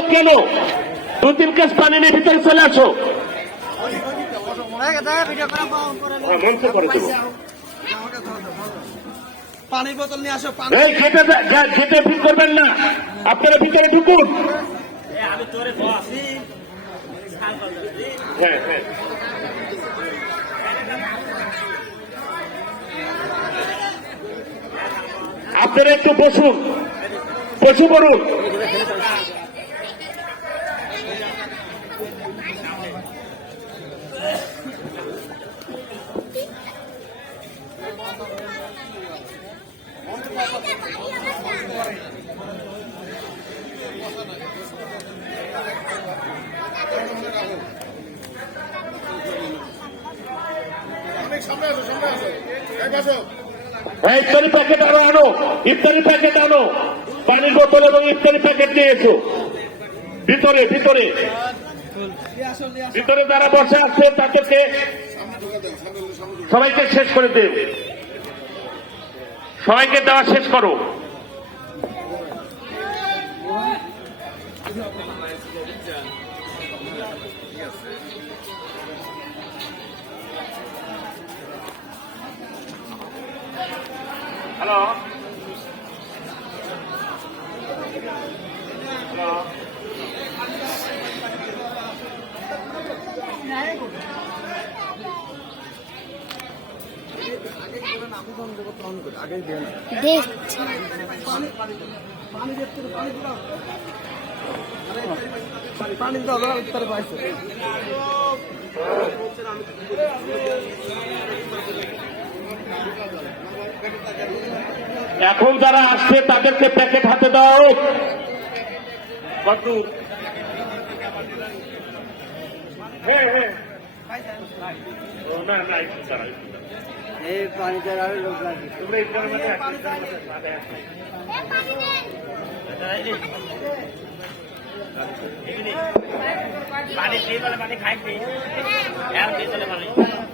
লোক কেন? 2-3 কেস পানি নিয়ে ভিতরে চলে আসো। মঞ্চ করে দেবো। পানির বোতল নিয়ে আসো। এই গেটে ভিড় করবেন না, আপনারা ভিতরে ঢুকুন। হ্যাঁ হ্যাঁ, আপনারা একটু বসুন, বসে পড়ুন। ইফতারি প্যাকেট আনো, ইফতারি প্যাকেট আনো, পানির বোতল এবং ইফতারি প্যাকেট নিয়ে এসো ভিতরে। ভিতরে ভিতরে যারা বসে আছে তাদেরকে সবাইকে শেষ করে দেব, সবাইকে দেওয়া শেষ করো। হ্যালো হ্যালো, এখন যারা আসছে তাদেরকে প্যাকেট হাতে দেওয়া হোক। হ্যাঁ হ্যাঁ, না না, এই পানিতে লোক লাগে।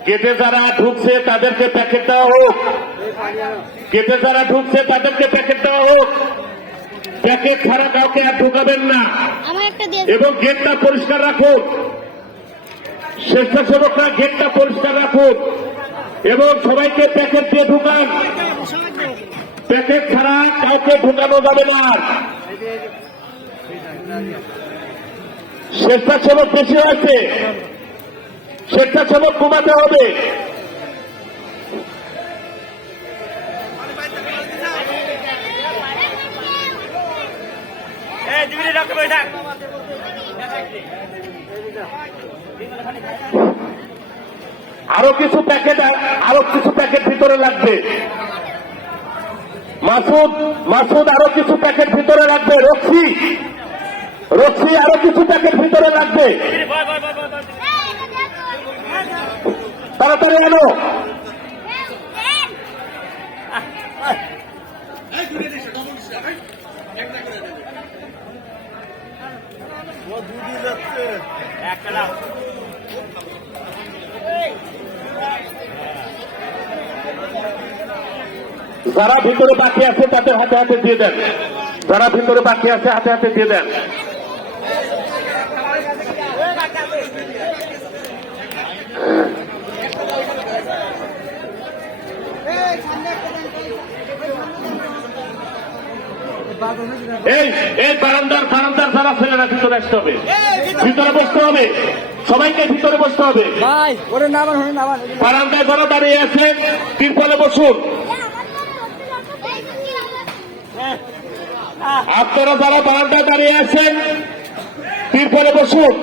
গেটে যারা ঢুকছে তাদেরকে প্যাকেট দেওয়া হোক, গেটে যারা ঢুকছে তাদেরকে প্যাকেট দেওয়া হোক। প্যাকেট ছাড়া কাউকে আর ঢুকাবেন না এবং গেটটা পরিষ্কার রাখুন। স্বেচ্ছাসেবকরা গেটটা পরিষ্কার রাখুন এবং সবাইকে প্যাকেট দিয়ে ঢুকান। প্যাকেট ছাড়া কাউকে ঢুকানো যাবে না। স্বেচ্ছাসেবক বেশি হয়েছে, স্বেচ্ছাসেবক কমাতে হবে। আরো কিছু প্যাকেট ভিতরে লাগবে। মাসুদ আরো কিছু প্যাকেট ভিতরে লাগবে। রক্সি আরো কিছু প্যাকেট ভিতরে লাগবে। তাড়াতাড়ি আনো। যারা ভিতরে বাকি আছে তাদের হাতে হাতে দিয়ে দেন, যারা ভিতরে বাকি আছে হাতে হাতে দিয়ে দেন। এই বারান্দার যারা ছেলেরা ভিতরে আসতে হবে, ভিতরে বসতে হবে, সবাইকে ভিতরে বসতে হবে। বারান্দায় যারা দাঁড়িয়ে আছেন তিরপলে বসুন। আপনারা যারা বারান্দায় দাঁড়িয়ে আছেন তিরপলে বসুন।